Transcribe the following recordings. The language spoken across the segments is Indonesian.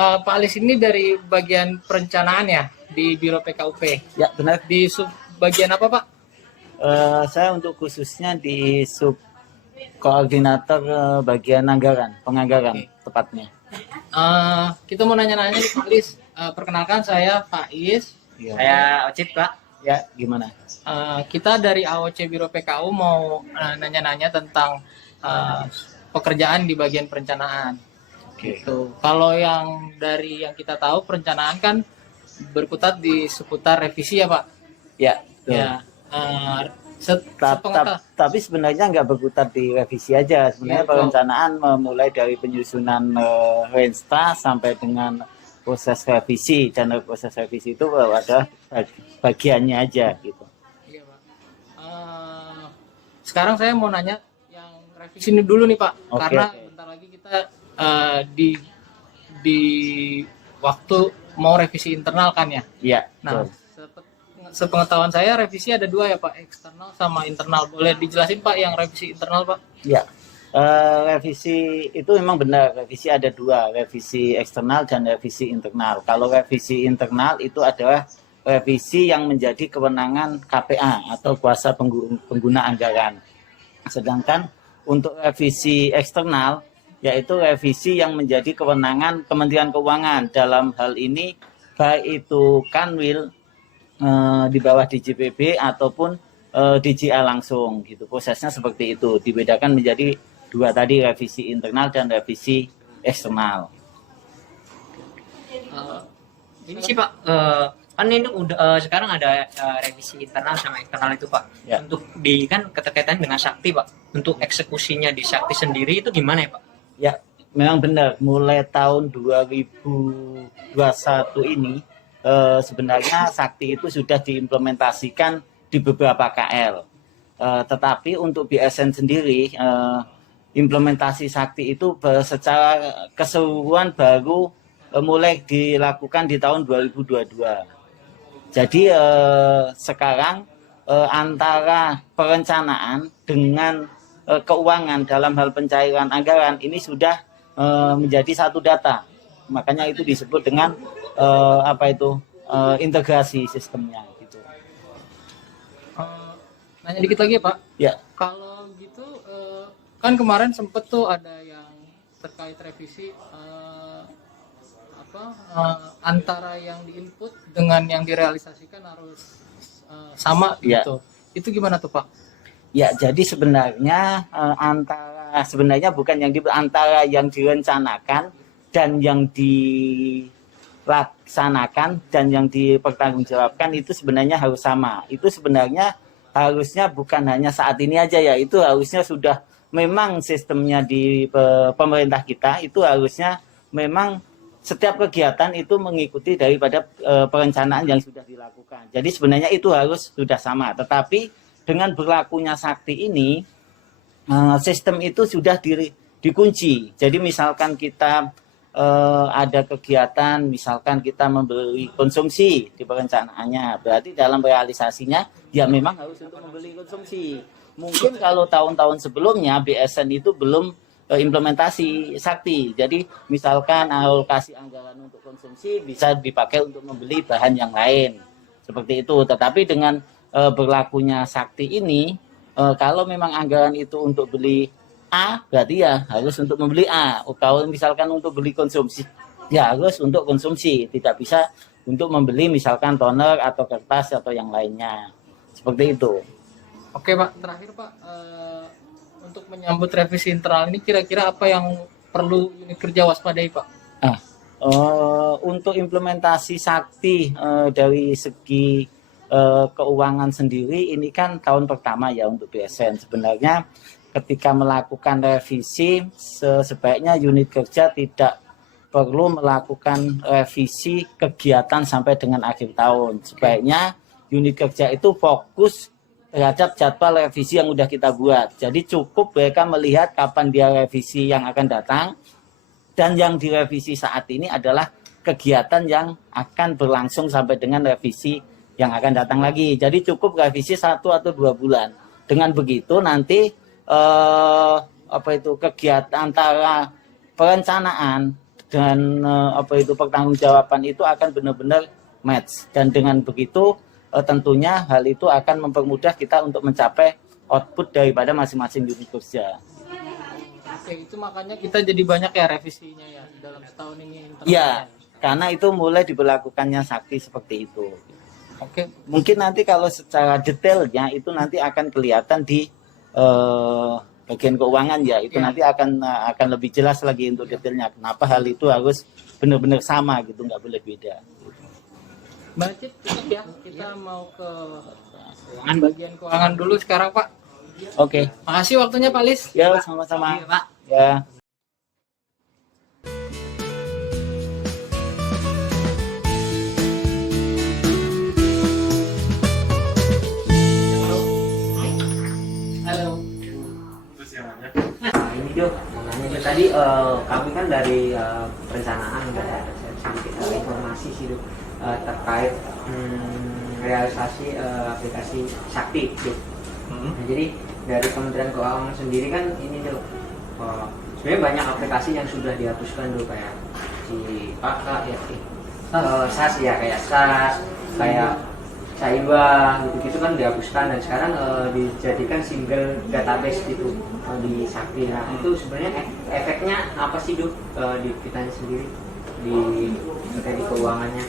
Pak Alis ini dari bagian perencanaan ya di Biro PKUP. Ya, benar. Di sub bagian apa, Pak? Saya untuk khususnya di sub koordinator bagian anggaran, penganggaran tepatnya. Kita mau nanya-nanya nih Pak Alis. Perkenalkan saya Faiz. Ya. Saya Ocit, Pak. Ya, gimana? Kita dari AOC Biro PKU mau nanya-nanya tentang pekerjaan di bagian perencanaan. Gitu. Kalau yang dari yang kita tahu perencanaan kan berkutat di seputar revisi ya Pak. Ya. Betul. Ya. Tapi sebenarnya nggak berkutat di revisi aja. Sebenarnya perencanaan memulai dari penyusunan Renstra sampai dengan proses revisi, dan proses revisi itu ada bagiannya aja gitu. Iya Pak. Sekarang saya mau nanya yang revisi ini dulu nih Pak, karena bentar lagi kita di waktu mau revisi internal kan ya. Iya. Nah, sepengetahuan saya revisi ada dua ya Pak, eksternal sama internal. Boleh dijelasin Pak yang revisi internal Pak? Iya. Revisi itu memang benar, revisi ada dua, revisi eksternal dan revisi internal. Kalau revisi internal itu adalah revisi yang menjadi kewenangan KPA atau kuasa pengguna anggaran. Sedangkan untuk revisi eksternal yaitu revisi yang menjadi kewenangan Kementerian Keuangan. Dalam hal ini baik itu Kanwil di bawah DJPB ataupun DJA langsung gitu. Prosesnya seperti itu. Dibedakan menjadi dua tadi, revisi internal dan revisi eksternal. Ini sih Pak, kan ini udah sekarang ada revisi internal sama eksternal itu Pak. Ya. Untuk di kan keterkaitan dengan Sakti Pak. Untuk eksekusinya di Sakti sendiri itu gimana ya Pak? Ya, memang benar. Mulai tahun 2021 ini sebenarnya Sakti itu sudah diimplementasikan di beberapa KL. Tetapi untuk BSN sendiri implementasi Sakti itu secara keseluruhan baru mulai dilakukan di tahun 2022. Jadi sekarang antara perencanaan dengan keuangan dalam hal pencairan anggaran ini sudah menjadi satu data. Makanya itu disebut dengan integrasi sistemnya gitu. Nanya dikit lagi ya Pak. Ya. Kalau gitu kan kemarin sempet tuh ada yang terkait revisi antara yang diinput dengan yang direalisasikan harus sama gitu. Itu gimana tuh Pak? Ya, jadi sebenarnya sebenarnya bukan antara yang direncanakan dan yang dilaksanakan dan yang dipertanggungjawabkan itu sebenarnya harus sama. Itu sebenarnya harusnya bukan hanya saat ini aja ya, itu harusnya sudah memang sistemnya di pemerintah kita itu harusnya memang setiap kegiatan itu mengikuti daripada perencanaan yang sudah dilakukan. Jadi sebenarnya itu harus sudah sama. Tetapi dengan berlakunya Sakti ini sistem itu sudah dikunci. Jadi misalkan kita ada kegiatan, misalkan kita membeli konsumsi di perencanaannya, berarti dalam realisasinya ya memang harus untuk membeli konsumsi. Mungkin kalau tahun-tahun sebelumnya BSN itu belum implementasi Sakti. Jadi misalkan alokasi anggaran untuk konsumsi bisa dipakai untuk membeli bahan yang lain. Seperti itu. Tetapi dengan berlakunya Sakti ini, kalau memang anggaran itu untuk beli A, berarti ya harus untuk membeli A. Kalau misalkan untuk beli konsumsi, ya harus untuk konsumsi. Tidak bisa untuk membeli misalkan toner atau kertas atau yang lainnya. Seperti itu. Oke Pak, terakhir Pak, untuk menyambut revisi internal ini kira-kira apa yang perlu unit kerja waspadai Pak? Untuk implementasi Sakti dari segi keuangan sendiri, ini kan tahun pertama ya untuk BSN. Sebenarnya ketika melakukan revisi, sebaiknya unit kerja tidak perlu melakukan revisi kegiatan sampai dengan akhir tahun. Sebaiknya unit kerja itu fokus terhadap jadwal revisi yang sudah kita buat. Jadi cukup mereka melihat kapan dia revisi yang akan datang, dan yang direvisi saat ini adalah kegiatan yang akan berlangsung sampai dengan revisi yang akan datang lagi. Jadi cukup revisi 1 atau 2 bulan. Dengan begitu nanti kegiatan antara perencanaan dan pertanggungjawaban itu akan benar-benar match, dan dengan begitu tentunya hal itu akan mempermudah kita untuk mencapai output daripada masing-masing unit kerja. Oke, itu makanya kita jadi banyak ya revisinya ya dalam setahun ini. Iya, karena itu mulai diberlakukannya Sakti seperti itu. Oke. Mungkin nanti kalau secara detailnya itu nanti akan kelihatan di bagian keuangan ya, itu nanti akan lebih jelas lagi untuk detailnya. Kenapa hal itu harus benar-benar sama gitu, nggak boleh beda. Mbak Cip, cukup ya. Kita mau ke bagian keuangan dulu sekarang, Pak. Oke. Makasih waktunya, Pak Lis. Ya, sama-sama. Iya, Pak. Ya. Halo. Nah, ini Jo, namanya Jo tadi kami kan dari perencanaan ada sedikit informasi sih Jo, terkait realisasi aplikasi Sakti Jo. Nah, jadi dari Kementerian Keuangan sendiri kan ini Jo, sebenarnya banyak aplikasi yang sudah dihapuskan Jo, kayak si Paka ya, SAS ya, kayak SAS, kayak Saiba gitu-gitu kan dihapuskan, dan sekarang dijadikan single database gitu di Sakti. Nah, itu sebenarnya efeknya apa sih Duk di kitanya sendiri di terkait di keuangannya?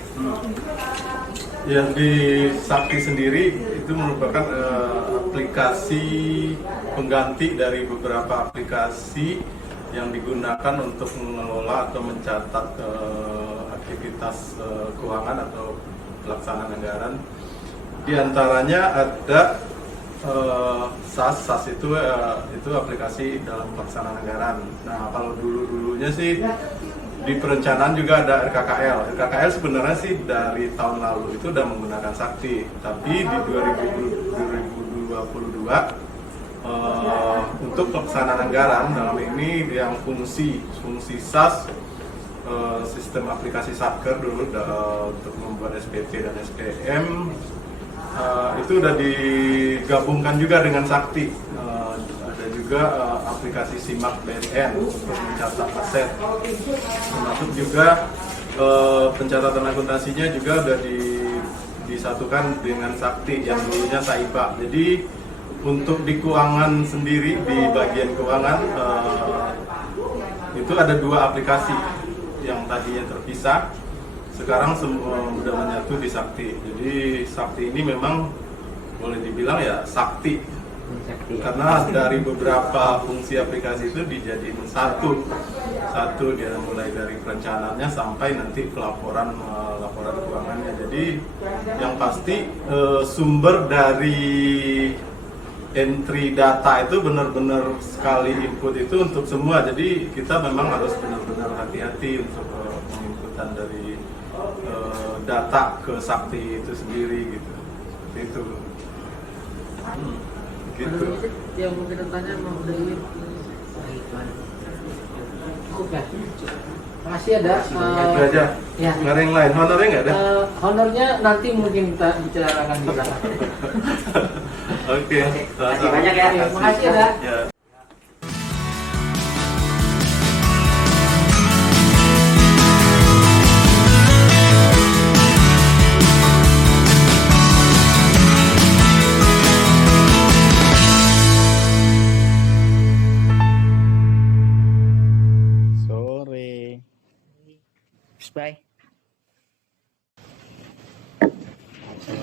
Yang di Sakti sendiri itu merupakan aplikasi pengganti dari beberapa aplikasi yang digunakan untuk mengelola atau mencatat aktivitas keuangan atau pelaksanaan anggaran. Di antaranya ada SAS itu aplikasi dalam pelaksanaan anggaran. Nah, kalau dulunya sih di perencanaan juga ada RKKL. RKKL sebenarnya sih dari tahun lalu itu udah menggunakan Sakti, tapi di 2022 untuk pelaksanaan anggaran dalam ini yang fungsi SAS, sistem aplikasi Satker dulu untuk membuat SPT dan SPM, itu udah digabungkan juga dengan Sakti. Ada juga aplikasi Simak BNN untuk mencatat aset, termasuk juga pencatatan akuntansinya juga udah disatukan dengan Sakti yang dulunya Saiba. Jadi untuk di keuangan sendiri, di bagian keuangan itu ada dua aplikasi yang tadinya terpisah, sekarang semua sudah menyatu di Sakti. Jadi Sakti ini memang boleh dibilang ya Sakti, karena dari beberapa fungsi aplikasi itu dijadiin satu dia, mulai dari perencanaannya sampai nanti laporan keuangannya. Jadi yang pasti sumber dari entry data itu benar-benar sekali input itu untuk semua. Jadi kita memang harus benar-benar hati-hati untuk penginputan dari data ke Sakti itu sendiri gitu. Seperti itu. Gitu. Yang mau kita tanya mau udah ini. Cukup ya. Makasih ada. Itu aja. Ya. Nggak ada yang lain. Honornya nggak ada? Honornya nanti mungkin kita bicarakan di sana. Oke. Terima kasih banyak ya. Makasih ada. Ya. Sore. Bye.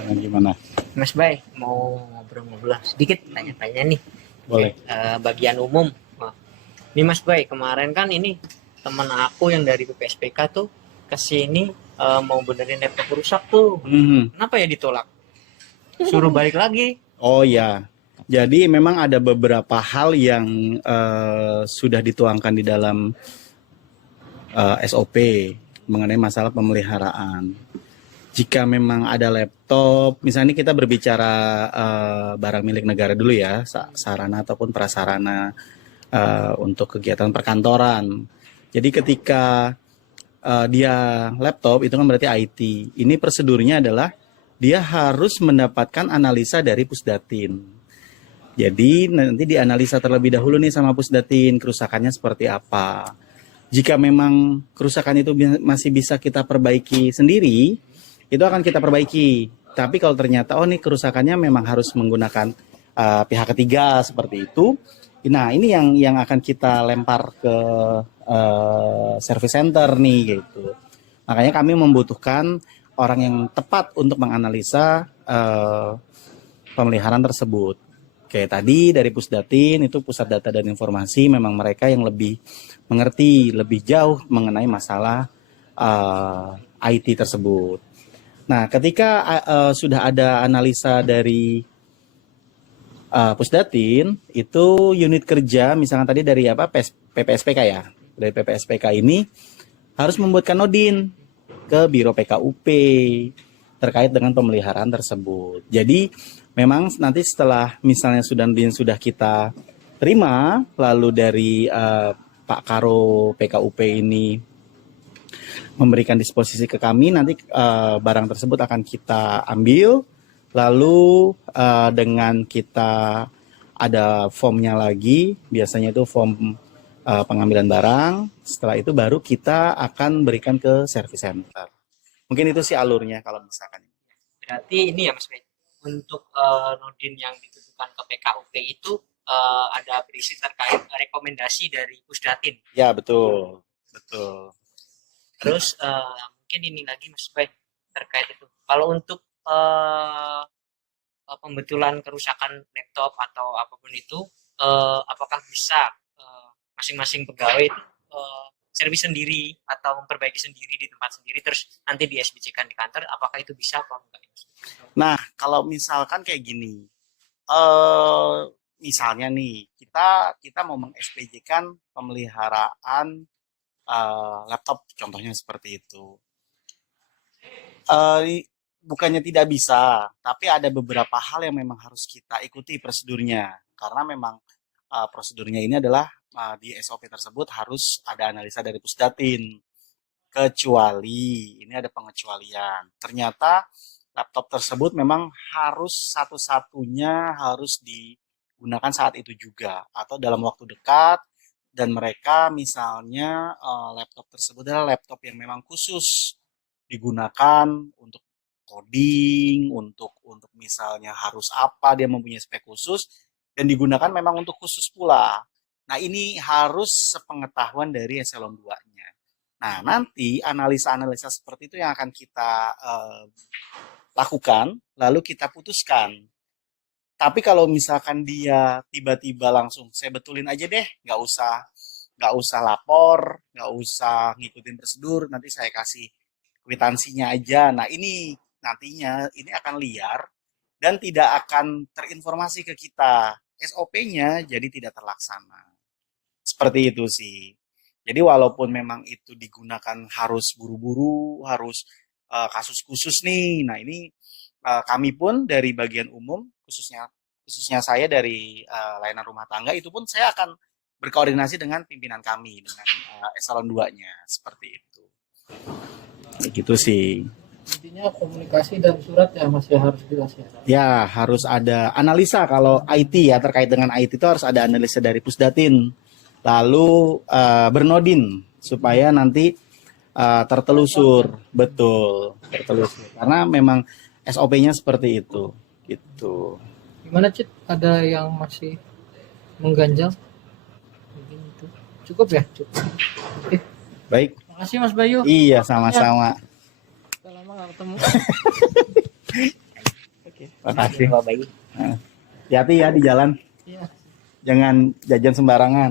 Gimana? Mas Bay, mau ngobrol-ngobrol sedikit, tanya-tanya nih. Boleh. Bagian umum. Wah. Nih Mas Bay, kemarin kan ini teman aku yang dari PPSPK tuh kesini mau benerin laptop rusak tuh. Kenapa ya ditolak? Suruh balik lagi. Oh ya, jadi memang ada beberapa hal yang sudah dituangkan di dalam SOP mengenai masalah pemeliharaan. Jika memang ada laptop, misalnya kita berbicara barang milik negara dulu ya, sarana ataupun prasarana untuk kegiatan perkantoran. Jadi ketika dia laptop, itu kan berarti IT. Ini prosedurnya adalah dia harus mendapatkan analisa dari Pusdatin. Jadi nanti dianalisa terlebih dahulu nih sama Pusdatin, kerusakannya seperti apa. Jika memang kerusakan itu masih bisa kita perbaiki sendiri, itu akan kita perbaiki. Tapi kalau ternyata oh nih kerusakannya memang harus menggunakan pihak ketiga seperti itu, nah ini yang akan kita lempar ke service center nih gitu. Makanya kami membutuhkan orang yang tepat untuk menganalisa pemeliharaan tersebut. Kayak tadi dari Pusdatin itu Pusat Data dan Informasi, memang mereka yang lebih mengerti lebih jauh mengenai masalah IT tersebut. Nah, ketika sudah ada analisa dari Pusdatin, itu unit kerja misalnya tadi dari PPSPK ya. Dari PPSPK ini harus membuatkan nodin ke Biro PKUP terkait dengan pemeliharaan tersebut. Jadi memang nanti setelah misalnya sudah kita terima, lalu dari Pak Karo PKUP ini memberikan disposisi ke kami, nanti barang tersebut akan kita ambil, lalu dengan kita ada formnya lagi, biasanya itu form pengambilan barang, setelah itu baru kita akan berikan ke service center. Mungkin itu sih alurnya kalau misalkan. Berarti ini ya Mas Bay, untuk nodin yang ditujukan ke PKUP itu ada berisi terkait rekomendasi dari Pusdatin. Ya, betul. Betul. Terus mungkin ini lagi Mas Bay terkait itu. Kalau untuk pembetulan kerusakan laptop atau apapun itu, apakah bisa masing-masing pegawai itu servis sendiri atau memperbaiki sendiri di tempat sendiri, terus nanti di SBC-kan di kantor, apakah itu bisa apa enggak? Nah, kalau misalkan kayak gini, misalnya nih kita mau meng-SPJ-kan pemeliharaan laptop, contohnya seperti itu. Bukannya tidak bisa, tapi ada beberapa hal yang memang harus kita ikuti prosedurnya, karena memang prosedurnya ini adalah di SOP tersebut harus ada analisa dari Pusdatin. Kecuali, ini ada pengecualian. Ternyata laptop tersebut memang harus satu-satunya harus digunakan saat itu juga atau dalam waktu dekat, dan mereka misalnya laptop tersebut adalah laptop yang memang khusus digunakan untuk coding, untuk misalnya harus apa, dia mempunyai spek khusus dan digunakan memang untuk khusus pula. Nah, ini harus sepengetahuan dari eselon 2-nya. Nah, nanti analisa-analisa seperti itu yang akan kita lakukan, lalu kita putuskan. Tapi kalau misalkan dia tiba-tiba langsung, saya betulin aja deh, nggak usah lapor, nggak usah ngikutin prosedur, nanti saya kasih kwitansinya aja. Nah, ini nantinya ini akan liar dan tidak akan terinformasi ke kita. SOP-nya jadi tidak terlaksana. Seperti itu sih. Jadi walaupun memang itu digunakan harus buru-buru, harus kasus khusus nih. Nah, ini kami pun dari bagian umum, khususnya saya dari layanan rumah tangga, itu pun saya akan berkoordinasi dengan pimpinan kami, dengan eselon 2-nya, seperti itu. Gitu sih. Intinya komunikasi dan surat ya masih harus jelas ya. Ya, harus ada analisa. Kalau IT ya, terkait dengan IT itu harus ada analisa dari Pusdatin. Lalu bernodin supaya nanti tertelusur. Betul, tertelusur. Karena memang SOP-nya seperti itu. Gitu. Gimana Cid? Ada yang masih mengganjal? Cukup ya? Cukup. Oke. Baik. Makasih Mas Bayu. Iya, sama-sama. Udah lama gak ketemu. Oke, makasih Pak Bayu. Hati-hati ya di jalan. Iya. Jangan jajan sembarangan.